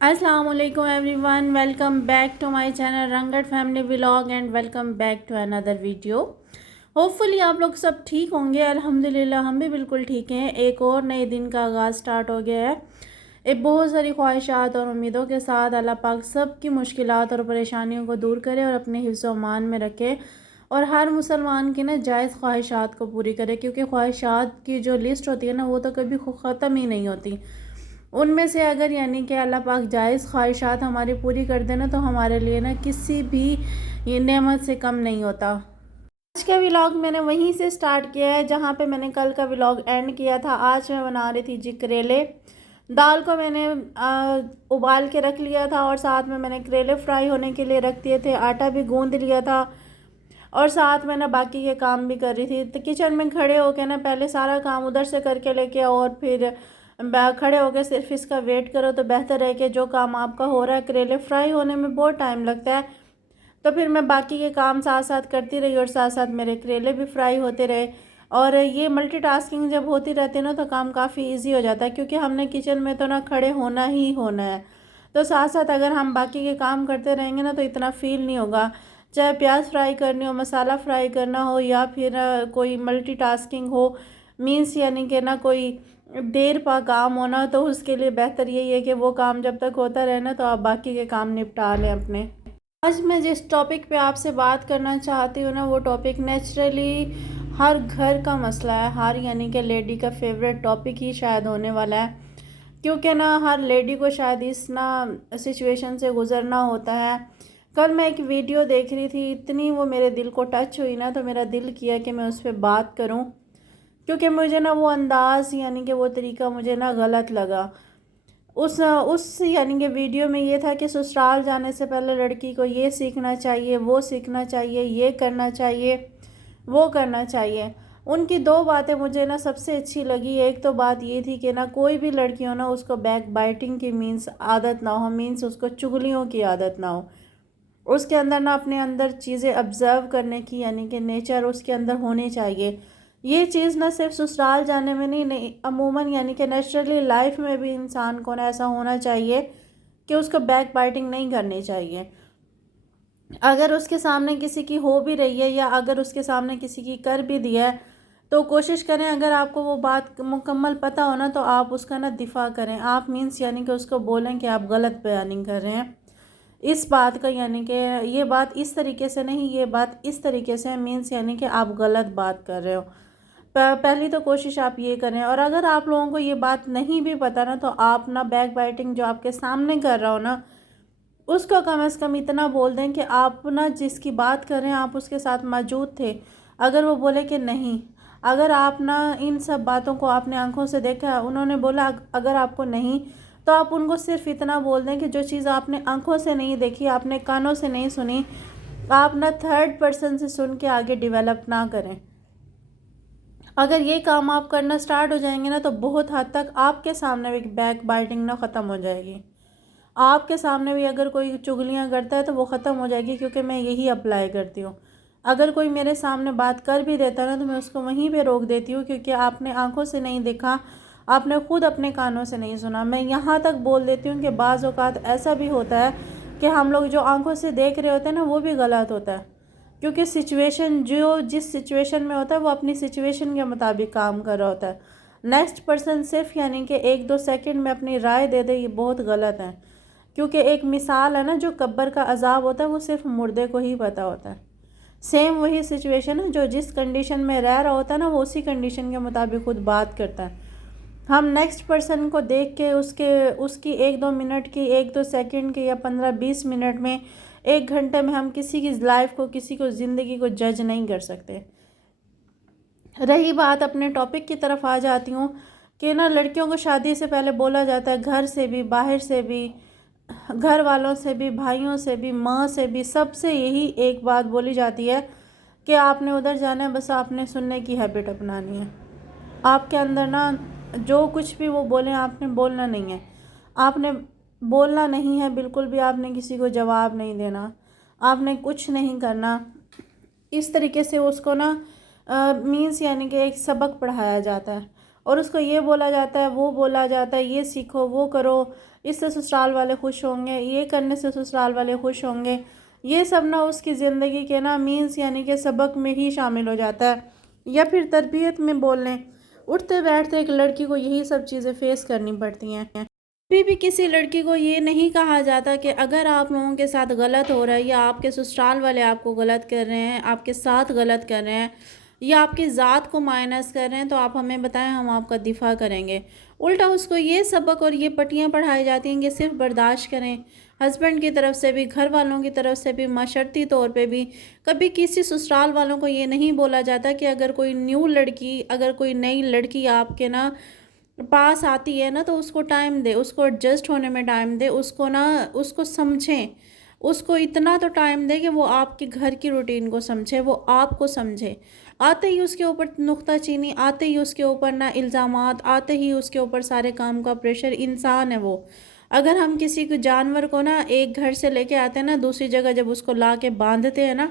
السلام علیکم everyone, welcome back to my channel رنگٹ family vlog and welcome back to another video. Hopefully آپ لوگ سب ٹھیک ہوں گے۔ الحمدللہ ہم بھی بالکل ٹھیک ہیں۔ ایک اور نئے دن کا آغاز سٹارٹ ہو گیا ہے۔ ایک بہت ساری خواہشات اور امیدوں کے ساتھ اللہ پاک سب کی مشکلات اور پریشانیوں کو دور کرے اور اپنے حفظ و امان میں رکھے، اور ہر مسلمان کی جائز خواہشات کو پوری کرے، کیونکہ خواہشات کی جو لسٹ ہوتی ہے وہ تو کبھی ختم ہی نہیں ہوتی۔ ان میں سے اگر کہ اللہ پاک جائز خواہشات ہماری پوری کر دینا تو ہمارے لیے کسی بھی یہ نعمت سے کم نہیں ہوتا۔ آج کا ولاگ میں نے وہیں سے سٹارٹ کیا ہے جہاں پہ میں نے کل کا ولاگ اینڈ کیا تھا۔ آج میں بنا رہی تھی کریلے۔ دال کو میں نے ابال کے رکھ لیا تھا، اور ساتھ میں نے کریلے فرائی ہونے کے لیے رکھ دیے تھے، آٹا بھی گوندھ لیا تھا، اور ساتھ میں باقی کے کام بھی کر رہی تھی۔ تو کچن میں کھڑے ہو کے پہلے سارا کام ادھر سے کر کے لے کے، اور پھر کھڑے ہو کے صرف اس کا ویٹ کرو تو بہتر ہے کہ جو کام آپ کا ہو رہا ہے، کریلے فرائی ہونے میں بہت ٹائم لگتا ہے، تو پھر میں باقی کے کام ساتھ ساتھ کرتی رہی، اور ساتھ ساتھ میرے کریلے بھی فرائی ہوتے رہے۔ اور یہ ملٹی ٹاسکنگ جب ہوتی رہتی ہے تو کام کافی ایزی ہو جاتا ہے، کیونکہ ہم نے کچن میں تو کھڑے ہونا ہی ہونا ہے، تو ساتھ ساتھ اگر ہم باقی کے کام کرتے رہیں گے تو اتنا فیل نہیں ہوگا۔ چاہے پیاز فرائی کرنی ہو، مسالہ فرائی کرنا ہو، یا پھر کوئی ملٹی ٹاسکنگ ہو، مینس کہ کوئی دیر پا کام ہونا، تو اس کے لیے بہتر یہی ہے کہ وہ کام جب تک ہوتا رہنا تو آپ باقی کے کام نپٹا لیں اپنے۔ آج میں جس ٹاپک پہ آپ سے بات کرنا چاہتی ہوں وہ ٹاپک نیچرلی ہر گھر کا مسئلہ ہے، ہر کہ لیڈی کا فیوریٹ ٹاپک ہی شاید ہونے والا ہے، کیونکہ ہر لیڈی کو شاید اس سچویشن سے گزرنا ہوتا ہے۔ کل میں ایک ویڈیو دیکھ رہی تھی، اتنی وہ میرے دل کو ٹچ ہوئی تو میرا دل کیا کہ میں اس پہ بات کروں، کیونکہ مجھے وہ انداز کہ وہ طریقہ مجھے غلط لگا۔ اس کہ ویڈیو میں یہ تھا کہ سسرال جانے سے پہلے لڑکی کو یہ سیکھنا چاہیے، وہ سیکھنا چاہیے، یہ کرنا چاہیے، وہ کرنا چاہیے۔ ان کی دو باتیں مجھے سب سے اچھی لگی۔ ایک تو بات یہ تھی کہ کوئی بھی لڑکی ہو اس کو بیک بائٹنگ کی عادت نہ ہو، اس کو چغلیوں کی عادت نہ ہو، اس کے اندر اپنے اندر چیزیں ابزرو کرنے کی کہ نیچر اس کے اندر ہونی چاہیے۔ یہ چیز صرف سسرال جانے میں نہیں عموماً کہ نیچرلی لائف میں بھی انسان کو ایسا ہونا چاہیے کہ اس کو بیک بائٹنگ نہیں کرنی چاہیے۔ اگر اس کے سامنے کسی کی ہو بھی رہی ہے، یا اگر اس کے سامنے کسی کی کر بھی دیا ہے، تو کوشش کریں اگر آپ کو وہ بات مکمل پتہ ہونا تو آپ اس کا دفاع کریں۔ آپ کہ اس کو بولیں کہ آپ غلط بیاننگ کر رہے ہیں اس بات کا، کہ یہ بات اس طریقے سے نہیں، یہ بات اس طریقے سے کہ آپ غلط بات کر رہے ہو۔ پہلی تو کوشش آپ یہ کریں، اور اگر آپ لوگوں کو یہ بات نہیں بھی پتہ تو آپ بیک بائٹنگ جو آپ کے سامنے کر رہا ہو اس کو کم از کم اتنا بول دیں کہ آپ جس کی بات کر رہے ہیں آپ اس کے ساتھ موجود تھے۔ اگر وہ بولے کہ نہیں، اگر آپ ان سب باتوں کو آپ نے آنکھوں سے دیکھا، انہوں نے بولا اگر آپ کو نہیں، تو آپ ان کو صرف اتنا بول دیں کہ جو چیز آپ نے آنکھوں سے نہیں دیکھی، آپ نے کانوں سے نہیں سنی، آپ تھرڈ پرسن سے سن کے آگے ڈیولپ نہ کریں۔ اگر یہ کام آپ کرنا سٹارٹ ہو جائیں گے تو بہت حد تک آپ کے سامنے بھی بیک بائٹنگ ختم ہو جائے گی۔ آپ کے سامنے بھی اگر کوئی چغلیاں کرتا ہے تو وہ ختم ہو جائے گی، کیونکہ میں یہی اپلائی کرتی ہوں۔ اگر کوئی میرے سامنے بات کر بھی دیتا تو میں اس کو وہیں پہ روک دیتی ہوں، کیونکہ آپ نے آنکھوں سے نہیں دیکھا، آپ نے خود اپنے کانوں سے نہیں سنا۔ میں یہاں تک بول دیتی ہوں کہ بعض اوقات ایسا بھی ہوتا ہے کہ ہم لوگ جو آنکھوں سے دیکھ رہے ہوتے ہیں وہ بھی غلط ہوتا ہے، کیونکہ سچویشن جس سچویشن میں ہوتا ہے وہ اپنی سچویشن کے مطابق کام کر رہا ہوتا ہے۔ نیکسٹ پرسن صرف کہ ایک دو سیکنڈ میں اپنی رائے دے دے، یہ بہت غلط ہے، کیونکہ ایک مثال ہے جو قبر کا عذاب ہوتا ہے وہ صرف مردے کو ہی پتہ ہوتا ہے۔ سیم وہی سچویشن ہے، جو جس کنڈیشن میں رہ رہا ہوتا ہے وہ اسی کنڈیشن کے مطابق خود بات کرتا ہے۔ ہم نیکسٹ پرسن کو دیکھ کے اس کی ایک دو منٹ کی، ایک دو سیکنڈ کی، یا 15-20 منٹ میں، ایک گھنٹے میں ہم کسی کی لائف کو، کسی کو زندگی کو جج نہیں کر سکتے۔ رہی بات اپنے ٹاپک کی طرف آ جاتی ہوں کہ لڑکیوں کو شادی سے پہلے بولا جاتا ہے، گھر سے بھی، باہر سے بھی، گھر والوں سے بھی، بھائیوں سے بھی، ماں سے بھی، سب سے یہی ایک بات بولی جاتی ہے کہ آپ نے ادھر جانا ہے، بس آپ نے سننے کی ہیبٹ اپنانی ہے۔ آپ کے اندر جو کچھ بھی وہ بولیں آپ نے بولنا نہیں ہے، آپ نے بولنا نہیں ہے بالکل بھی، آپ نے کسی کو جواب نہیں دینا، آپ نے کچھ نہیں کرنا۔ اس طریقے سے اس کو مینس کہ ایک سبق پڑھایا جاتا ہے، اور اس کو یہ بولا جاتا ہے، وہ بولا جاتا ہے، یہ سیکھو، وہ کرو، اس سے سسرال والے خوش ہوں گے، یہ کرنے سے سسرال والے خوش ہوں گے، یہ سب نا اس کی زندگی کے نا مینس یعنی کہ سبق میں ہی شامل ہو جاتا ہے، یا پھر تربیت میں بول لیں، اٹھتے بیٹھتے ایک لڑکی کو یہی سب چیزیں فیس کرنی پڑتی ہیں۔ کبھی بھی کسی لڑکی کو یہ نہیں کہا جاتا کہ اگر آپ لوگوں کے ساتھ غلط ہو رہا ہے، یا آپ کے سسرال والے آپ کو غلط کر رہے ہیں، آپ کے ساتھ غلط کر رہے ہیں، یا آپ کی ذات کو مائنس کر رہے ہیں، تو آپ ہمیں بتائیں، ہم آپ کا دفاع کریں گے۔ الٹا اس کو یہ سبق اور یہ پٹیاں پڑھائی جاتی ہیں کہ صرف برداشت کریں، ہسبینڈ کی طرف سے بھی، گھر والوں کی طرف سے بھی، معاشرتی طور پہ بھی۔ کبھی کسی سسرال والوں کو یہ نہیں بولا جاتا کہ اگر کوئی نیو لڑکی، اگر کوئی نئی لڑکی آپ کے نا پاس آتی ہے نا، تو اس کو ٹائم دے، اس کو ایڈجسٹ ہونے میں ٹائم دے، اس کو سمجھیں، اس کو اتنا تو ٹائم دے کہ وہ آپ کے گھر کی روٹین کو سمجھے، وہ آپ کو سمجھے۔ آتے ہی اس کے اوپر نکتہ چینی، آتے ہی اس کے اوپر نا الزامات، آتے ہی اس کے اوپر سارے کام کا پریشر۔ انسان ہے وہ۔ اگر ہم کسی کو جانور کو نا ایک گھر سے لے کے آتے ہیں نا دوسری جگہ، جب اس کو لا کے باندھتے ہیں نا،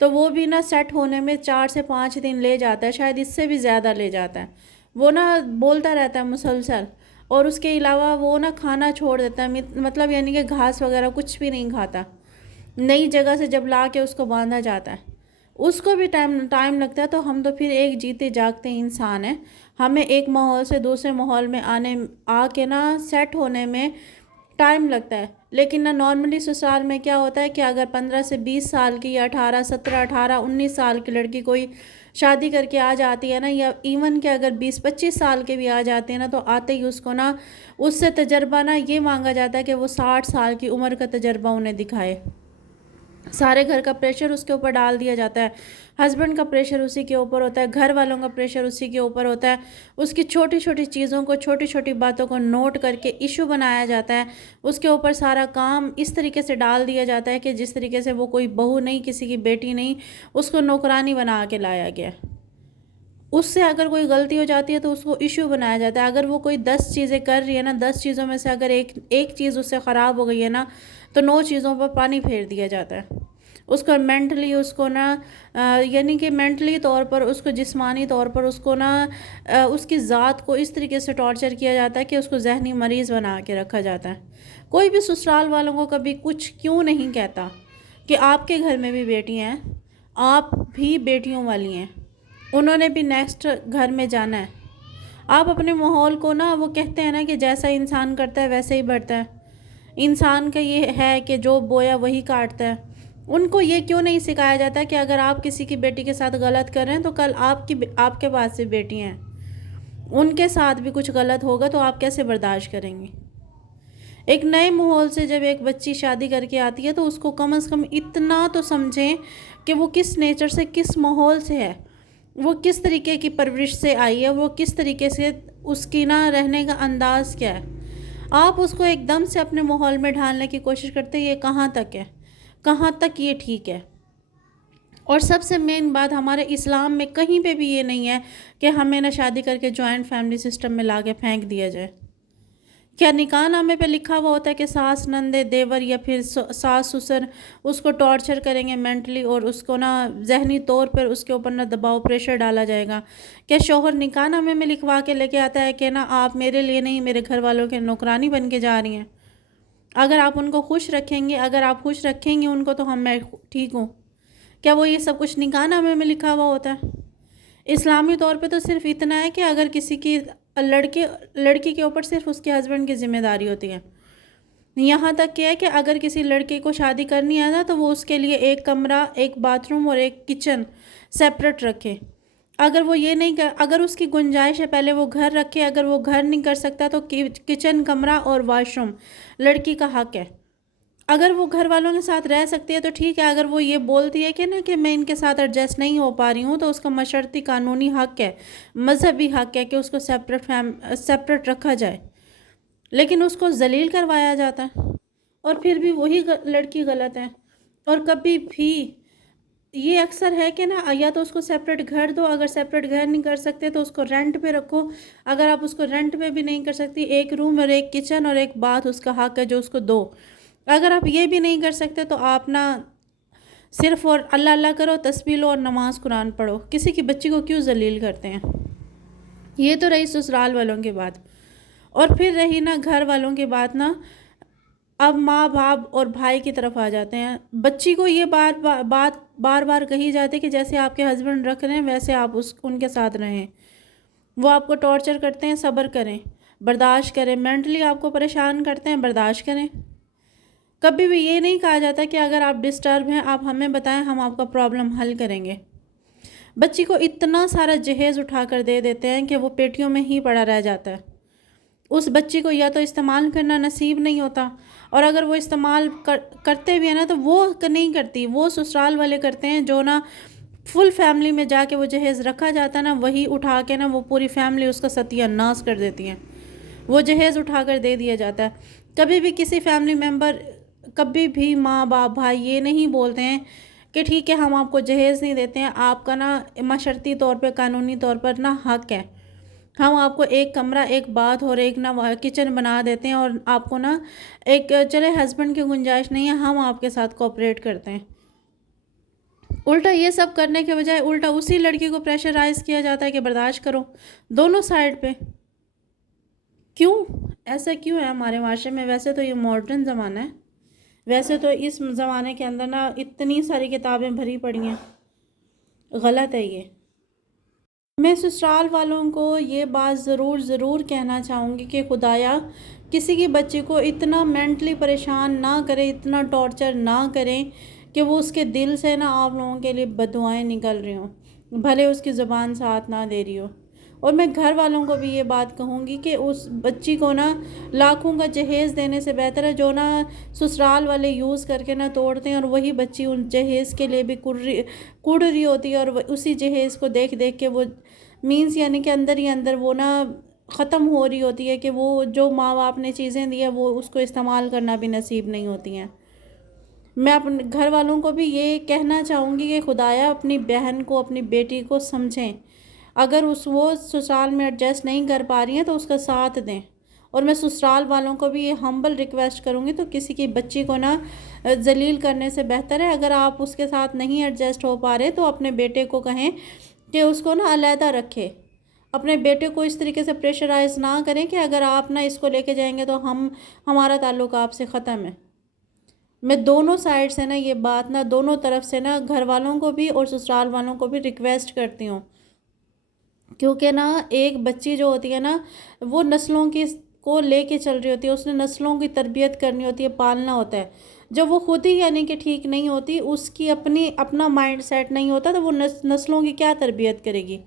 تو وہ بھی نا سیٹ ہونے میں 4 سے 5 دن لے جاتا ہے، شاید اس سے بھی زیادہ لے جاتا ہے۔ وہ نا بولتا رہتا ہے مسلسل، اور اس کے علاوہ وہ نا کھانا چھوڑ دیتا ہے، مطلب یعنی کہ گھاس وغیرہ کچھ بھی نہیں کھاتا۔ نئی جگہ سے جب لا کے اس کو باندھا جاتا ہے، اس کو بھی ٹائم لگتا ہے۔ تو ہم تو پھر ایک جیتے جاگتے انسان ہیں، ہمیں ایک ماحول سے دوسرے ماحول میں آ کے نا سیٹ ہونے میں ٹائم لگتا ہے۔ لیکن نا نارملی سسرال میں کیا ہوتا ہے کہ اگر 15 سے 20 سال کی، یا 17، 18، 19 سال کی لڑکی کوئی شادی کر کے آ جاتی ہے نا، یا ایون کہ اگر 20، 25 سال کے بھی آ جاتے ہیں نا، تو آتے ہی اس کو نا اس سے تجربہ نا یہ مانگا جاتا ہے کہ وہ 60 سال کی عمر کا تجربہ انہیں دکھائے۔ سارے گھر کا پریشر اس کے اوپر ڈال دیا جاتا ہے، ہسبینڈ کا پریشر اسی کے اوپر ہوتا ہے، گھر والوں کا پریشر اسی کے اوپر ہوتا ہے۔ اس کی چھوٹی چھوٹی چیزوں کو، چھوٹی چھوٹی باتوں کو نوٹ کر کے ایشو بنایا جاتا ہے، اس کے اوپر سارا کام اس طریقے سے ڈال دیا جاتا ہے کہ جس طریقے سے وہ کوئی بہو نہیں، کسی کی بیٹی نہیں، اس کو نوکرانی بنا کے لایا گیا۔ اس سے اگر کوئی غلطی ہو جاتی ہے تو اس کو ایشو بنایا جاتا ہے۔ اگر وہ کوئی 10 چیزیں کر رہی ہے نا، 10 چیزوں میں سے اگر ایک چیز اس سے خراب ہو گئی ہے نا، تو 9 چیزوں پر پانی پھیر دیا جاتا ہے۔ اس کو مینٹلی، اس کو نا یعنی کہ مینٹلی طور پر، اس کو جسمانی طور پر، اس کو نا اس کی ذات کو اس طریقے سے ٹارچر کیا جاتا ہے کہ اس کو ذہنی مریض بنا کے رکھا جاتا ہے۔ کوئی بھی سسرال والوں کو کبھی کچھ کیوں نہیں کہتا کہ آپ کے گھر میں بھی بیٹیاں ہیں، آپ بھی بیٹیوں والی ہیں، انہوں نے بھی نیکسٹ گھر میں جانا ہے۔ آپ اپنے ماحول کو نا، وہ کہتے ہیں نا کہ جیسا انسان کرتا ہے ویسے ہی بڑھتا ہے۔ انسان کا یہ ہے کہ جو بویا وہی کاٹتا ہے۔ ان کو یہ کیوں نہیں سکھایا جاتا کہ اگر آپ کسی کی بیٹی کے ساتھ غلط کر رہے ہیں تو کل آپ کے پاس سے بیٹیاں ہیں، ان کے ساتھ بھی کچھ غلط ہوگا تو آپ کیسے برداشت کریں گے؟ ایک نئے ماحول سے جب ایک بچی شادی کر کے آتی ہے تو اس کو کم از کم اتنا تو سمجھیں کہ وہ کس نیچر سے، کس ماحول سے ہے، وہ کس طریقے کی پرورش سے آئی ہے، وہ کس طریقے سے، اس کی نا رہنے کا انداز کیا ہے۔ آپ اس کو ایک دم سے اپنے ماحول میں ڈھالنے کی کوشش کرتے ہیں، یہ کہاں تک ہے، کہاں تک یہ ٹھیک ہے؟ اور سب سے مین بات، ہمارے اسلام میں کہیں پہ بھی یہ نہیں ہے کہ ہمیں نہ شادی کر کے جوائنٹ فیملی سسٹم میں لا کے پھینک دیا جائے۔ کیا نکاح نامے پہ لکھا ہوا ہوتا ہے کہ ساس، نندے، دیور یا پھر ساس سسر اس کو ٹارچر کریں گے مینٹلی، اور اس کو نا ذہنی طور پر اس کے اوپر نا دباؤ، پریشر ڈالا جائے گا؟ کیا شوہر نکاح نامے میں لکھوا کے لے کے آتا ہے کہ نا آپ میرے لیے نہیں، میرے گھر والوں کے نوکرانی بن کے جا رہی ہیں؟ اگر آپ ان کو خوش رکھیں گے، اگر آپ خوش رکھیں گے ان کو، تو میں ٹھیک ہوں۔ کیا وہ یہ سب کچھ نکاح نامے میں لکھا ہوا ہوتا ہے؟ اسلامی طور پہ تو صرف اتنا ہے کہ اگر کسی کی لڑکی کے اوپر صرف اس کے ہسبینڈ کی ذمہ داری ہوتی ہے۔ یہاں تک کہ ہے کہ اگر کسی لڑکے کو شادی کرنی ہے نا، تو وہ اس کے لیے ایک کمرہ، ایک باتھ روم اور ایک کچن سیپریٹ رکھے۔ اگر وہ یہ نہیں اگر اس کی گنجائش ہے پہلے وہ گھر رکھے، اگر وہ گھر نہیں کر سکتا تو کچن، کمرہ اور واش روم لڑکی کا حق ہے۔ اگر وہ گھر والوں کے ساتھ رہ سکتی ہے تو ٹھیک ہے، اگر وہ یہ بولتی ہے کہ نا کہ میں ان کے ساتھ ایڈجسٹ نہیں ہو پا رہی ہوں، تو اس کا معاشرتی قانونی حق ہے، مذہبی حق ہے کہ اس کو سیپریٹ رکھا جائے۔ لیکن اس کو ذلیل کروایا جاتا ہے، اور پھر بھی وہی لڑکی غلط ہے۔ اور کبھی بھی یہ اکثر ہے کہ نا یا تو اس کو سیپریٹ گھر دو، اگر سیپریٹ گھر نہیں کر سکتے تو اس کو رینٹ پہ رکھو، اگر آپ اس کو رینٹ پہ بھی نہیں کر سکتی، ایک روم اور ایک کچن اور ایک باتھ اس کا حق ہے جو اس کو دو۔ اگر آپ یہ بھی نہیں کر سکتے تو آپ نا صرف اور اللہ اللہ کرو، تسبیح لو اور نماز قرآن پڑھو۔ کسی کی بچی کو کیوں ذلیل کرتے ہیں؟ یہ تو رہی سسرال والوں کی بات۔ اور پھر رہی نا گھر والوں کی بات نا، اب ماں باپ اور بھائی کی طرف آ جاتے ہیں. بچی کو یہ بات بار بار کہی جاتی ہے کہ جیسے آپ کے ہسبینڈ رکھ رہے ہیں ویسے آپ ان کے ساتھ رہیں. وہ آپ کو ٹارچر کرتے ہیں، صبر کریں، برداشت کریں. مینٹلی آپ کو پریشان کرتے ہیں، برداشت کریں. کبھی بھی یہ نہیں کہا جاتا کہ اگر آپ ڈسٹرب ہیں آپ ہمیں بتائیں، ہم آپ کا پرابلم حل کریں گے. بچی کو اتنا سارا جہیز اٹھا کر دے دیتے ہیں کہ وہ پیٹیوں میں ہی پڑا رہ جاتا ہے. اس بچی کو یا تو استعمال کرنا نصیب نہیں ہوتا، اور اگر وہ استعمال کرتے بھی ہیں نا تو وہ نہیں کرتی، وہ سسرال والے کرتے ہیں جو نا فل فیملی میں جا کے وہ جہیز رکھا جاتا ہے نا، وہی اٹھا کے نا وہ پوری فیملی اس کا ستیہ ناش کر دیتی ہیں. وہ جہیز اٹھا کر دے دیا جاتا ہے. کبھی بھی کسی فیملی ممبر، کبھی بھی ماں باپ بھائی یہ نہیں بولتے ہیں کہ ٹھیک ہے ہم آپ کو جہیز نہیں دیتے ہیں، آپ کا نا معاشرتی طور پہ قانونی طور پر نا حق ہے، ہم آپ کو ایک کمرہ، ایک باتھ اور ایک نا کچن بنا دیتے ہیں، اور آپ کو نا ایک چلے ہسبینڈ کی گنجائش نہیں ہے، ہم آپ کے ساتھ کوآپریٹ کرتے ہیں. الٹا یہ سب کرنے کے بجائے الٹا اسی لڑکی کو پریشرائز کیا جاتا ہے کہ برداشت کرو دونوں سائڈ پہ. کیوں ایسا کیوں ہے ہمارے معاشرے میں؟ ویسے تو یہ ماڈرن زمانہ ہے، ویسے تو اس زمانے کے اندر نا اتنی ساری کتابیں بھری پڑی ہیں. غلط ہے یہ. میں سسرال والوں کو یہ بات ضرور کہنا چاہوں گی کہ خدایا کسی کی بچی کو اتنا مینٹلی پریشان نہ کرے، اتنا ٹارچر نہ کریں کہ وہ اس کے دل سے نا آپ لوگوں کے لیے بددعائیں نکل رہی ہوں، بھلے اس کی زبان ساتھ نہ دے رہی ہو. اور میں گھر والوں کو بھی یہ بات کہوں گی کہ اس بچی کو نا لاکھوں کا جہیز دینے سے بہتر ہے جو نا سسرال والے یوز کر کے نا توڑتے ہیں، اور وہی بچی ان جہیز کے لیے بھی کڑ رہی ہوتی ہے، اور اسی جہیز کو دیکھ کے وہ مینز یعنی کہ اندر ہی اندر وہ نا ختم ہو رہی ہوتی ہے کہ وہ جو ماں باپ نے چیزیں دی ہیں وہ اس کو استعمال کرنا بھی نصیب نہیں ہوتی ہیں. میں اپنے گھر والوں کو بھی یہ کہنا چاہوں گی کہ خدایا اپنی بہن کو، اپنی بیٹی کو سمجھیں. اگر وہ سسرال میں ایڈجسٹ نہیں کر پا رہی ہیں تو اس کا ساتھ دیں. اور میں سسرال والوں کو بھی یہ ہمبل ریکویسٹ کروں گی تو کسی کی بچی کو نا ذلیل کرنے سے بہتر ہے اگر آپ اس کے ساتھ نہیں ایڈجسٹ ہو پا رہے تو اپنے بیٹے کو کہیں کہ اس کو نا علیحدہ رکھے. اپنے بیٹے کو اس طریقے سے پریشرائز نہ کریں کہ اگر آپ نا اس کو لے کے جائیں گے تو ہمارا تعلق آپ سے ختم ہے. میں دونوں سائڈ سے نا یہ بات نا دونوں طرف سے نا گھر والوں کو بھی اور سسرال والوں کو بھی ریکویسٹ کرتی ہوں، کیونکہ نا ایک بچی جو ہوتی ہے نا وہ نسلوں کی کو لے کے چل رہی ہوتی ہے، اس نے نسلوں کی تربیت کرنی ہوتی ہے، پالنا ہوتا ہے. جب وہ خود ہی یعنی کہ ٹھیک نہیں ہوتی، اس کی اپنا مائنڈ سیٹ نہیں ہوتا تو وہ نسلوں کی کیا تربیت کرے گی؟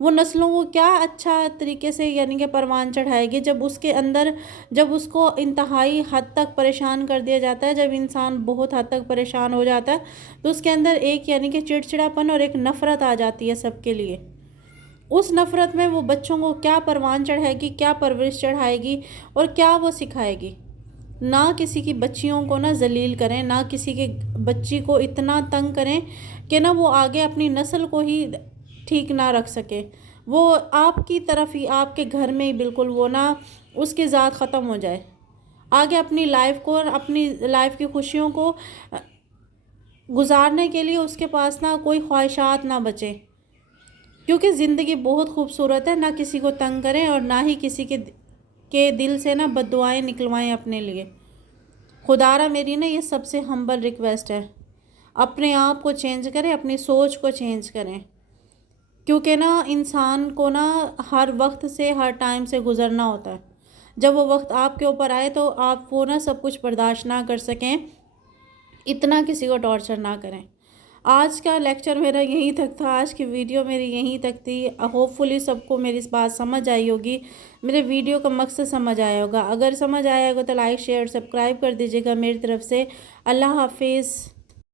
وہ نسلوں کو کیا اچھا طریقے سے یعنی کہ پروان چڑھائے گی جب اس کے اندر، جب اس کو انتہائی حد تک پریشان کر دیا جاتا ہے. جب انسان بہت حد تک پریشان ہو جاتا ہے تو اس کے اندر ایک یعنی کہ چڑچڑاپن اور ایک نفرت آ جاتی ہے سب کے لیے. اس نفرت میں وہ بچوں کو کیا پروان چڑھائے گی، کیا پرورش چڑھائے گی اور کیا وہ سکھائے گی؟ نہ کسی کی بچیوں کو نہ ذلیل کریں، نہ کسی کے بچی کو اتنا تنگ کریں کہ نہ وہ آگے اپنی نسل کو ہی ٹھیک نہ رکھ سکے. وہ آپ کی طرف ہی، آپ کے گھر میں ہی بالکل وہ نہ اس کی ذات ختم ہو جائے. آگے اپنی لائف کو اور اپنی لائف کی خوشیوں کو گزارنے کے لیے اس کے پاس نہ کوئی خواہشات نہ بچے، کیونکہ زندگی بہت خوبصورت ہے. نہ کسی کو تنگ کریں اور نہ ہی کسی کے دل سے نہ بد دعائیں نکلوائیں اپنے لیے. خدا را میری نا یہ سب سے ہمبل ریکویسٹ ہے، اپنے آپ کو چینج کریں، اپنی سوچ کو چینج کریں، کیونکہ نا انسان کو نا ہر وقت سے، ہر ٹائم سے گزرنا ہوتا ہے. جب وہ وقت آپ کے اوپر آئے تو آپ وہ نا سب کچھ برداشت نہ کر سکیں، اتنا کسی کو ٹارچر نہ کریں. آج کا لیکچر میرا یہیں تک تھا، آج کی ویڈیو میری یہیں تک تھی. ہوپ فلی سب کو میری اس بات سمجھ آئی ہوگی، میرے ویڈیو کا مقصد سمجھ آیا ہوگا. اگر سمجھ آیا ہوگا تو لائک، شیئر، سبسکرائب کر دیجیے گا میری طرف سے. اللہ حافظ.